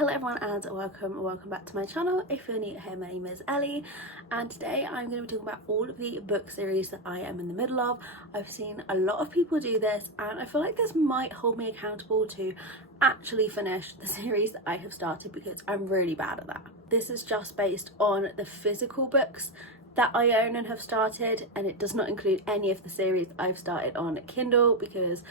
Hello everyone and welcome back to my channel. If you're new here, my name is Ellie and today I'm going to be talking about all of the book series that I am in the middle of. I've seen a lot of people do this and I feel like this might hold me accountable to actually finish the series that I have started because I'm really bad at that. This is just based on the physical books that I own and have started, and it does not include any of the series I've started on Kindle because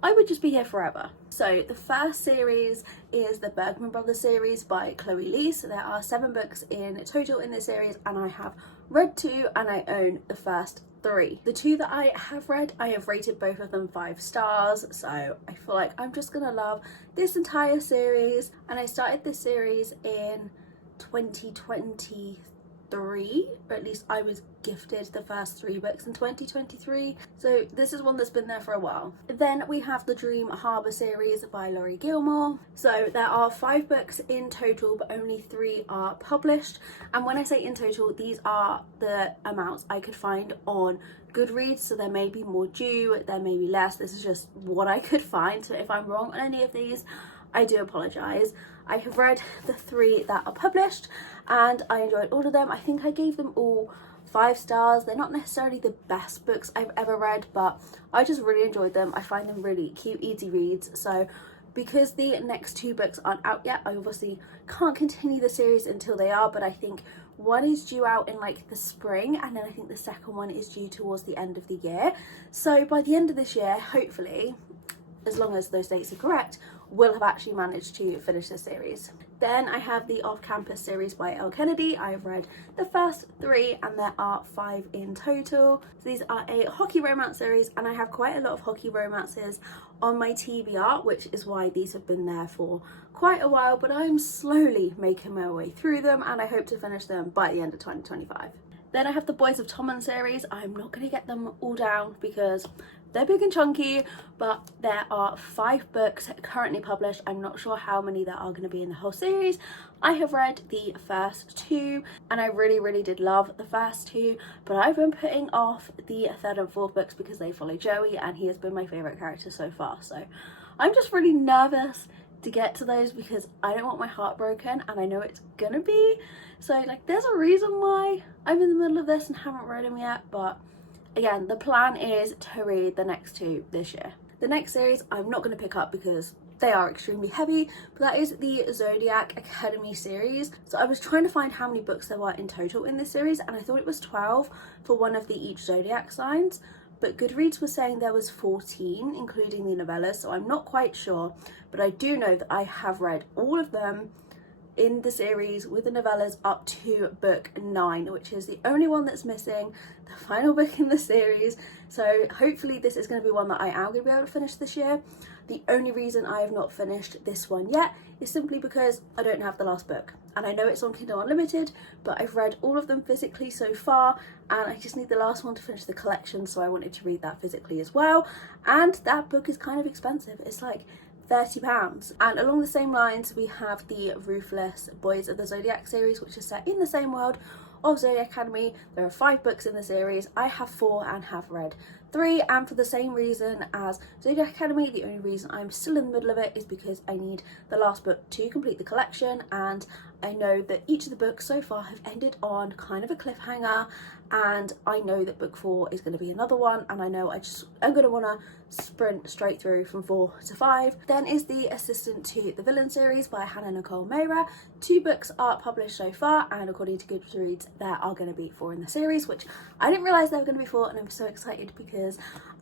I would just be here forever. So the first series is the Bergman Brothers series by Chloe Lee. So there are 7 books in total in this series and I have read 2 and I own the first 3. The 2 that I have read, I have rated both of them 5 stars. So I feel like I'm just gonna love this entire series. And I started this series in 2023, or at least I was gifted the first 3 books in 2023, so this is one that's been there for a while. Then we have the Dream Harbour series by Laurie Gilmore. So there are 5 books in total but only 3 are published, and when I say in total, these are the amounts I could find on Goodreads, so there may be more due, there may be less. This is just what I could find, so if I'm wrong on any of these, I do apologise. I have read the 3 that are published and I enjoyed all of them. I think I gave them all 5 stars. They're not necessarily the best books I've ever read, but I just really enjoyed them. I find them really cute, easy reads. So because the next 2 books aren't out yet, I obviously can't continue the series until they are, but I think one is due out in like the spring and then I think the second one is due towards the end of the year. So by the end of this year, hopefully, as long as those dates are correct, will have actually managed to finish this series. Then I have the Off-Campus series by Elle Kennedy. I've read the first 3 and there are 5 in total. So these are a hockey romance series and I have quite a lot of hockey romances on my TBR, which is why these have been there for quite a while, but I'm slowly making my way through them and I hope to finish them by the end of 2025. Then I have the Boys of Tommen series. I'm not going to get them all down because they're big and chunky, but there are 5 books currently published. I'm not sure how many there are going to be in the whole series. I have read the first 2 and I really did love the first 2, but I've been putting off the 3rd and 4th books because they follow Joey and he has been my favourite character so far. So I'm just really nervous to get to those because I don't want my heart broken and I know it's gonna be. So like there's a reason why I'm in the middle of this and haven't read them yet, but again, the plan is to read the next 2 this year. The next series I'm not going to pick up because they are extremely heavy, but that is the Zodiac Academy series. So I was trying to find how many books there were in total in this series and I thought it was 12 for one of each zodiac signs, but Goodreads was saying there was 14 including the novellas, so I'm not quite sure, but I do know that I have read all of them in the series with the novellas up to book 9, which is the only one that's missing, the final book in the series. So hopefully this is going to be one that I am going to be able to finish this year. The only reason I have not finished this one yet is simply because I don't have the last book, and I know it's on Kindle Unlimited, but I've read all of them physically so far and I just need the last one to finish the collection, so I wanted to read that physically as well. And that book is kind of expensive. It's like £30. And along the same lines, we have the Ruthless Boys of the Zodiac series, which is set in the same world of Zodiac Academy. There are 5 books in the series. I have 4 and have read 3, and for the same reason as Zodiac Academy, the only reason I'm still in the middle of it is because I need the last book to complete the collection, and I know that each of the books so far have ended on kind of a cliffhanger, and I know that book 4 is going to be another one, and I know I'm going to want to sprint straight through from 4 to 5. Then is the Assistant to the Villain series by Hannah Nicole Mayra. 2 books are published so far, and according to Goodreads there are going to be 4 in the series, which I didn't realise there were going to be 4, and I'm so excited because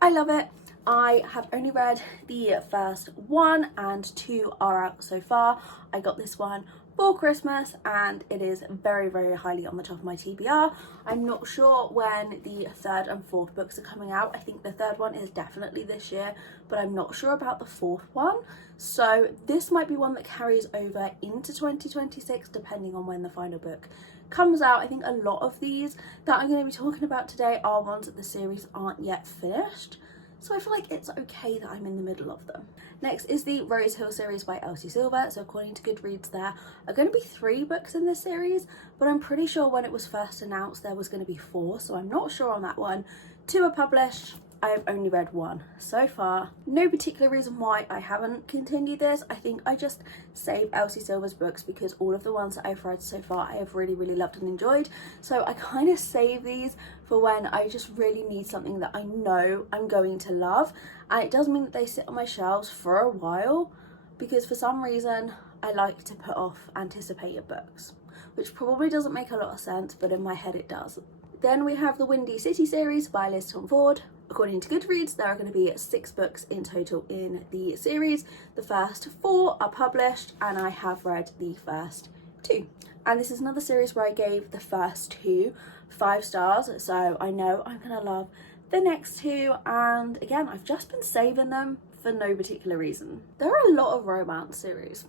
I love it. I have only read the first 1 and 2 are out so far. I got this one for Christmas and it is very highly on the top of my TBR. I'm not sure when the 3rd and 4th books are coming out. I think the 3rd one is definitely this year, but I'm not sure about the 4th one. So this might be one that carries over into 2026 depending on when the final book comes out. I think a lot of these that I'm going to be talking about today are ones that the series aren't yet finished. So I feel like it's okay that I'm in the middle of them. Next is the Rose Hill series by Elsie Silver. So according to Goodreads there are going to be 3 books in this series, but I'm pretty sure when it was first announced there was going to be 4, so I'm not sure on that one. 2 are published, I have only read one so far. No particular reason why I haven't continued this. I think I just save Elsie Silver's books because all of the ones that I've read so far I have really loved and enjoyed. So I kind of save these for when I just really need something that I know I'm going to love. And it does mean that they sit on my shelves for a while, because for some reason I like to put off anticipated books, which probably doesn't make a lot of sense, but in my head it does. Then we have the Windy City series by Liz Tom Ford. According to Goodreads, there are going to be 6 books in total in the series. The first 4 are published and I have read the first 2. And this is another series where I gave the first 2 5 stars, so I know I'm going to love the next 2. And again, I've just been saving them for no particular reason. There are a lot of romance series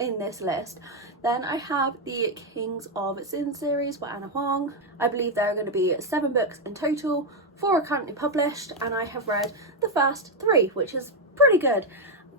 in this list. Then I have the Kings of Sin series by Anna Huang. I believe there are going to be 7 books in total. 4 are currently published and I have read the first 3, which is pretty good.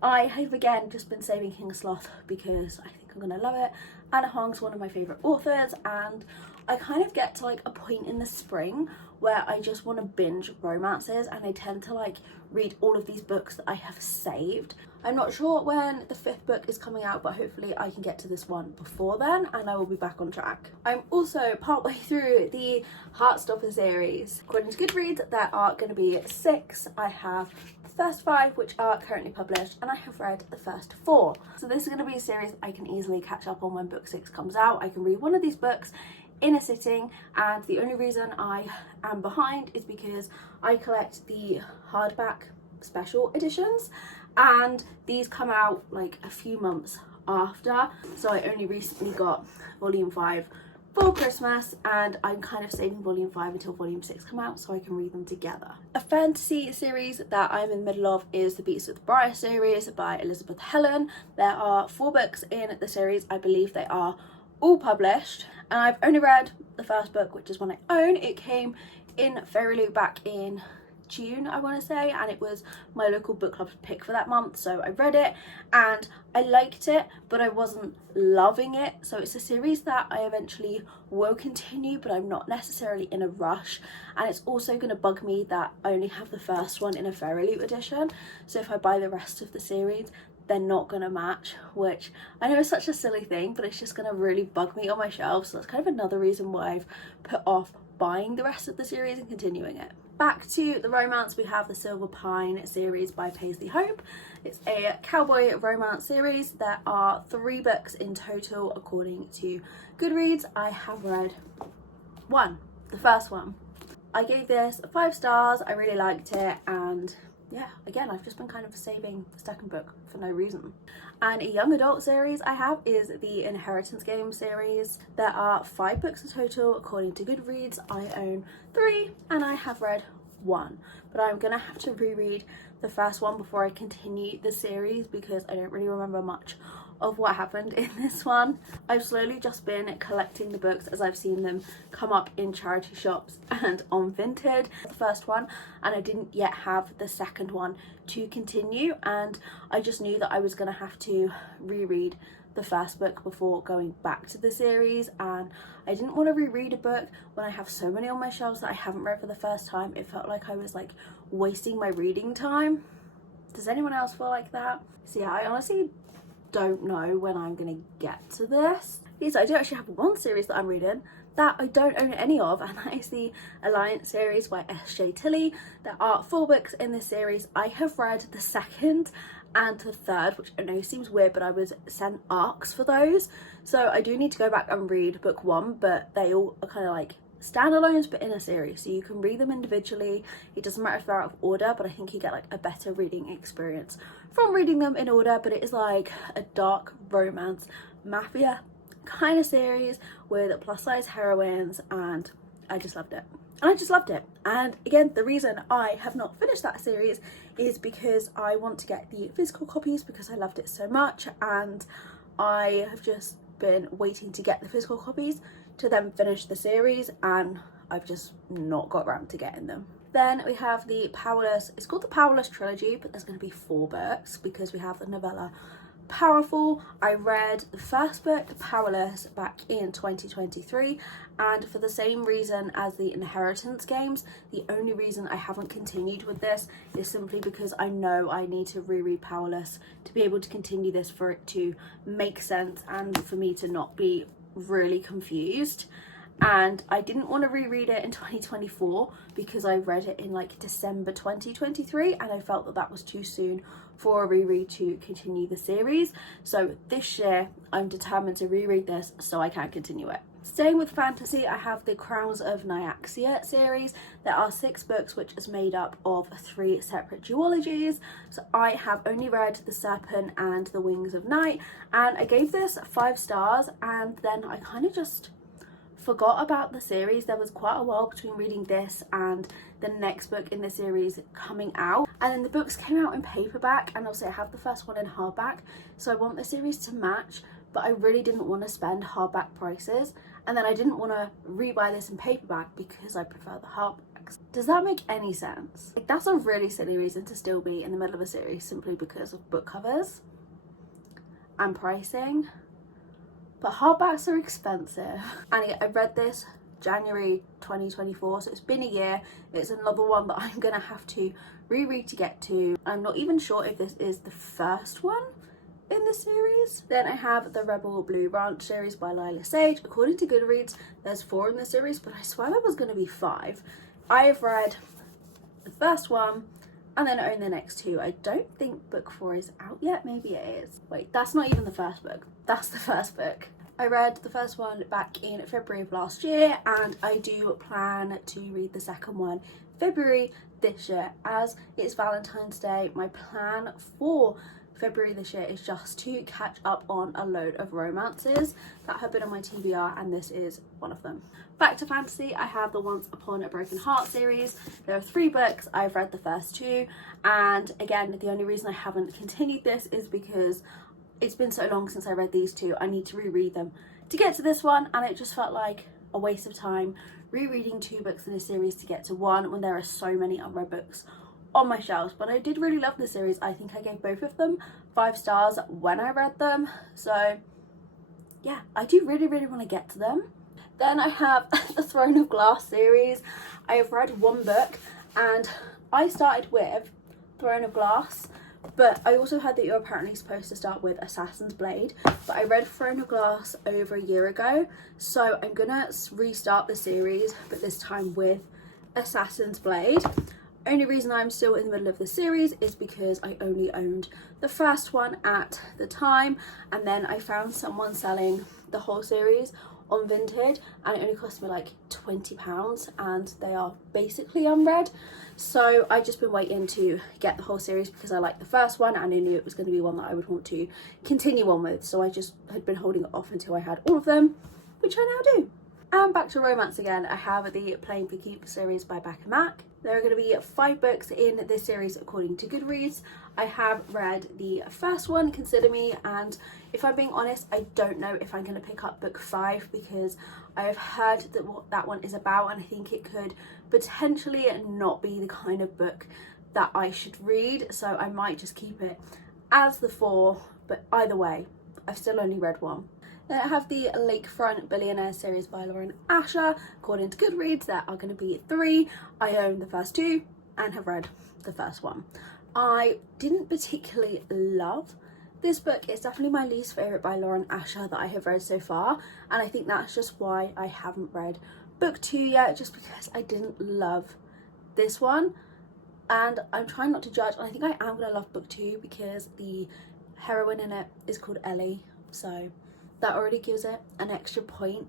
I have again just been saving King of Sloth because I think I'm going to love it. Anna Huang's one of my favourite authors, and I kind of get to like a point in the spring where I just want to binge romances, and I tend to like read all of these books that I have saved. I'm not sure when the 5th book is coming out, but hopefully I can get to this one before then and I will be back on track. I'm also partway through the Heartstopper series. According to Goodreads, there are going to be 6. I have the first 5 which are currently published and I have read the first 4. So this is going to be a series I can easily catch up on when book 6 comes out. I can read one of these books in a sitting, and the only reason I am behind is because I collect the hardback special editions and these come out like a few months after, so I only recently got volume 5 for Christmas and I'm kind of saving volume 5 until volume 6 come out so I can read them together. A fantasy series that I'm in the middle of is the Beasts of the Briar series by Elizabeth Helen. There are 4 books in the series. I believe they are all published and I've only read the first book, which is one I own. It came in Fairy Loot back in June, I want to say, and it was my local book club pick for that month, so I read it and I liked it, but I wasn't loving it. So it's a series that I eventually will continue, but I'm not necessarily in a rush, and it's also going to bug me that I only have the first one in a Fairy Loot edition, so if I buy the rest of the series they're not going to match, which I know is such a silly thing, but it's just going to really bug me on my shelf. So that's kind of another reason why I've put off buying the rest of the series and continuing it. Back to the romance, we have the Silver Pine series by Paisley Hope. It's a cowboy romance series. There are 3 books in total according to Goodreads. I have read 1, the first one. I gave this 5 stars, I really liked it, and yeah, again, I've just been kind of saving the second book for no reason. And a young adult series I have is the Inheritance Game series. There are 5 books in total according to Goodreads. I own 3 and I have read 1, but I'm gonna have to reread the first one before I continue the series because I don't really remember much of what happened in this one. I've slowly just been collecting the books as I've seen them come up in charity shops and on Vinted. The first one, and I didn't yet have the second one to continue, and I just knew that I was going to have to reread the first book before going back to the series, and I didn't want to reread a book when I have so many on my shelves that I haven't read for the first time. It felt like I was like wasting my reading time. Does anyone else feel like that? So yeah, I honestly don't know when I'm gonna get to this. Yes, I do actually have one series that I'm reading that I don't own any of, and that is the Alliance series by S.J. Tilley. There are 4 books in this series. I have read the second and the third, which I know seems weird, but I was sent arcs for those, so I do need to go back and read book 1, but they all are kind of like standalones but in a series, so you can read them individually. It doesn't matter if they're out of order, but I think you get like a better reading experience from reading them in order. But it is like a dark romance mafia kind of series with plus size heroines, and I just loved it. And again, the reason I have not finished that series is because I want to get the physical copies because I loved it so much, and I have just been waiting to get the physical copies to then finish the series, and I've just not got around to getting them. Then we have the Powerless, it's called the Powerless Trilogy, but there's going to be 4 books because we have the novella powerful. I read the first book, Powerless, back in 2023, and for the same reason as the Inheritance games, the only reason I haven't continued with this is simply because I know I need to reread Powerless to be able to continue this, for it to make sense and for me to not be really confused. And I didn't want to reread it in 2024 because I read it in like December 2023, and I felt that that was too soon for a reread to continue the series. So this year I'm determined to reread this so I can continue it. Staying with fantasy, I have the Crowns of Nyaxia series. There are 6 books, which is made up of 3 separate duologies. So I have only read The Serpent and The Wings of Night, and I gave this 5 stars, and then I kind of just forgot about the series. There was quite a while between reading this and the next book in the series coming out, and then the books came out in paperback, and also I have the first one in hardback, so I want the series to match, but I really didn't want to spend hardback prices, and then I didn't want to rebuy this in paperback because I prefer the hardbacks. Does that make any sense? Like, that's a really silly reason to still be in the middle of a series simply because of book covers and pricing. But hardbacks are expensive. And I read this January 2024, so it's been a year. It's another one that I'm gonna have to reread to get to. I'm not even sure if this is the first one in the series. Then I have the Rebel Blue Ranch series by Lila Sage. According to Goodreads, there's 4 in the series, but I swear there was gonna be 5. I have read the first one, and then I own the next 2. I don't think book 4 is out yet. Maybe it is. Wait, that's not even the first book. That's the first book. I read the first one back in February of last year, and I do plan to read the second one February this year. As it's Valentine's Day, my plan for February this year is just to catch up on a load of romances that have been on my TBR, and this is one of them. Back to fantasy, I have the Once Upon a Broken Heart series. There are 3 books. I've read the first 2, and again, the only reason I haven't continued this is because it's been so long since I read these 2. I need to reread them to get to this one, and it just felt like a waste of time rereading 2 books in a series to get to one when there are so many unread books on my shelves. But I did really love the series. I think I gave both of them 5 stars when I read them, so yeah, I do really want to get to them. Then I have the Throne of Glass series. I have read 1 book, and I started with Throne of Glass, but I also heard that you're apparently supposed to start with Assassin's Blade, but I read Throne of Glass over a year ago, so I'm gonna restart the series, but this time with Assassin's Blade. Only reason I'm still in the middle of the series is because I only owned the first one at the time, and then I found someone selling the whole series on Vinted, and it only cost me like £20, and they are basically unread. So I've just been waiting to get the whole series because I liked the first one, and I knew it was going to be one that I would want to continue on with, so I just had been holding it off until I had all of them, which I now do. And back to romance again, I have the Playing for Keeps series by Beck and Mac. There are going to be 5 books in this series according to Goodreads. I have read the first one, Consider Me, and if I'm being honest, I don't know if I'm going to pick up book 5 because I have heard that what that one is about, and I think it could potentially not be the kind of book that I should read, so I might just keep it as the 4, but either way, I've still only read 1. Then I have the Lakefront Billionaire series by Lauren Asher. According to Goodreads, there are going to be 3. I own the first 2 and have read the first one. I didn't particularly love this book. It's definitely my least favourite by Lauren Asher that I have read so far, and I think that's just why I haven't read book 2 yet, just because I didn't love this one, and I'm trying not to judge, and I think I am going to love book 2 because the heroine in it is called Ellie, so that already gives it an extra point.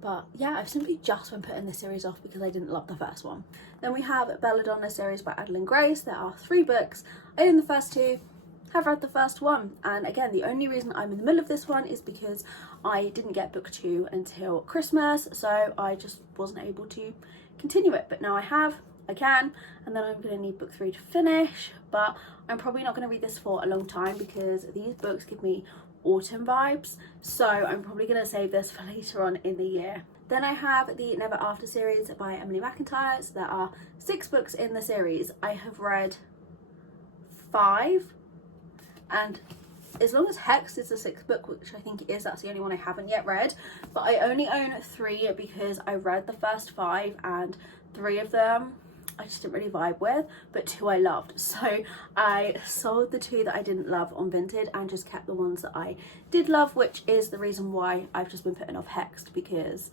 But yeah, I've simply just been putting this series off because I didn't love the first one. Then we have Belladonna series by Adeline Grace. There are 3 books. I own the first 2, have read the first one, and again, the only reason I'm in the middle of this one is because I didn't get book 2 until Christmas, so I just wasn't able to continue it. But now I can, and then I'm going to need book 3 to finish, but I'm probably not going to read this for a long time because these books give me autumn vibes, so I'm probably going to save this for later on in the year. Then I have the Never After series by Emily McIntyre. So there are 6 books in the series. I have read 5, and as long as Hex is the 6th book, which I think it is, that's the only one I haven't yet read, but I only own 3 because I read the first 5 and 3 of them I just didn't really vibe with, but 2 I loved. So I sold the 2 that I didn't love on Vinted and just kept the ones that I did love, which is the reason why I've just been putting off Hexed, because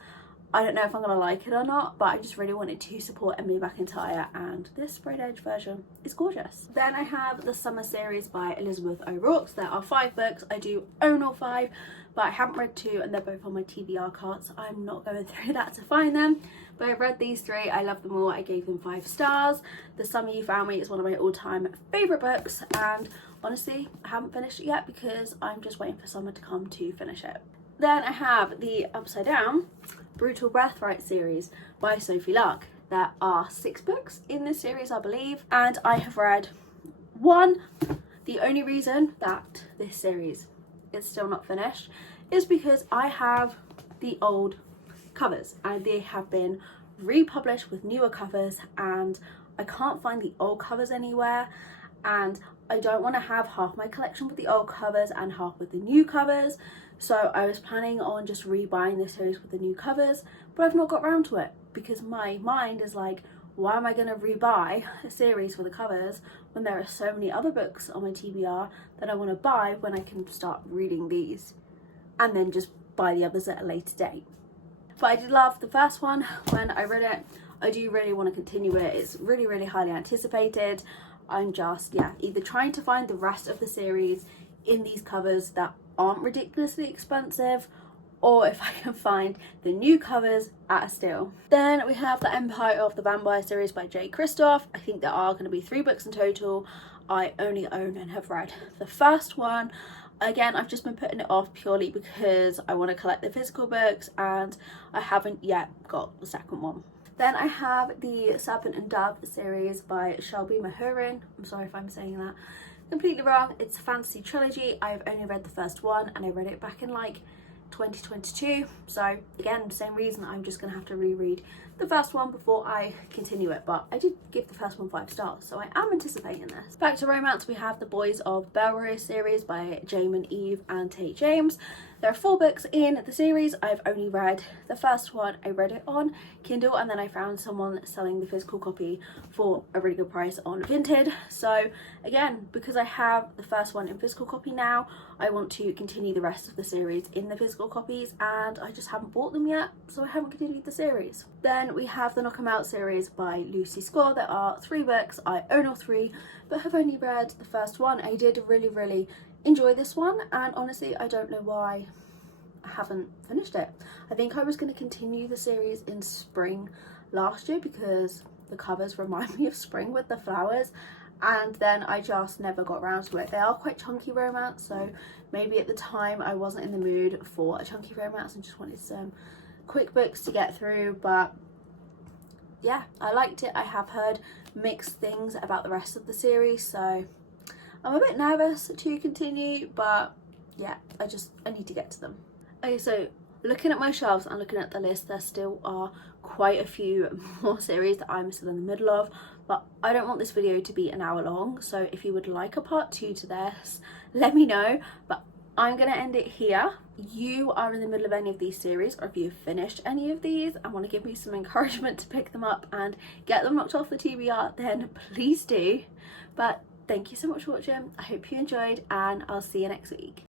I don't know if I'm going to like it or not, but I just really wanted to support Emily McIntyre, and this sprayed edge version is gorgeous. Then I have the Summer series by Elizabeth O'Rourke. There are 5 books. I do own all 5, but I haven't read 2 and they're both on my TBR card, so I'm not going through that to find them. But I've read these 3. I love them all. I gave them 5 stars. The Summer You Found Me is one of my all-time favourite books, and honestly, I haven't finished it yet because I'm just waiting for summer to come to finish it. Then I have the Upside Down Brutal Birthright series by Sophie Lark. There are 6 books in this series, I believe, and I have read 1. The only reason that this series is still not finished is because I have the old covers and they have been republished with newer covers, and I can't find the old covers anywhere, and I don't want to have half my collection with the old covers and half with the new covers. So I was planning on just rebuying this series with the new covers, but I've not got around to it because my mind is like, why am I going to rebuy a series for the covers when there are so many other books on my TBR that I want to buy, when I can start reading these and then just buy the others at a later date. But I did love the first one when I read it. I do really want to continue it. It's really, really highly anticipated. I'm just, either trying to find the rest of the series in these covers that aren't ridiculously expensive, or if I can find the new covers at a steal. Then we have the Empire of the Vampire series by J. Kristoff. I think there are going to be 3 books in total. I only own and have read the first one. Again, I've just been putting it off purely because I want to collect the physical books and I haven't yet got the second one. Then I have the Serpent and Dove series by Shelby Mahurin. I'm sorry if I'm saying that completely wrong. It's a fantasy trilogy. I've only read the first one and I read it back in like 2022. So again, same reason, I'm just gonna have to reread the first one before I continue it, but I did give the first one 5 stars, so I am anticipating this. Back to romance, we have the Boys of Belrose series by Jamin Eve and Tate James. There are 4 books in the series. I've only read the first one. I read it on Kindle and then I found someone selling the physical copy for a really good price on Vinted. So again, because I have the first one in physical copy now, I want to continue the rest of the series in the physical copies, and I just haven't bought them yet, so I haven't continued the series. Then we have the Knock 'Em Out series by Lucy Score. There are 3 books. I own all 3, but have only read the first one. I did really enjoy this one, and honestly I don't know why I haven't finished it. I think I was going to continue the series in spring last year because the covers remind me of spring with the flowers, and then I just never got around to it. They are quite chunky romance, so maybe at the time I wasn't in the mood for a chunky romance and just wanted some quick books to get through. But yeah, I liked it. I have heard mixed things about the rest of the series, so I'm a bit nervous to continue, but yeah, I need to get to them. Okay, so looking at my shelves and looking at the list, there still are quite a few more series that I'm still in the middle of, but I don't want this video to be an hour long, so if you would like a part 2 to this, let me know. But I'm going to end it here. You are in the middle of any of these series, or if you've finished any of these and want to give me some encouragement to pick them up and get them knocked off the TBR, then please do. But thank you so much for watching. I hope you enjoyed, and I'll see you next week.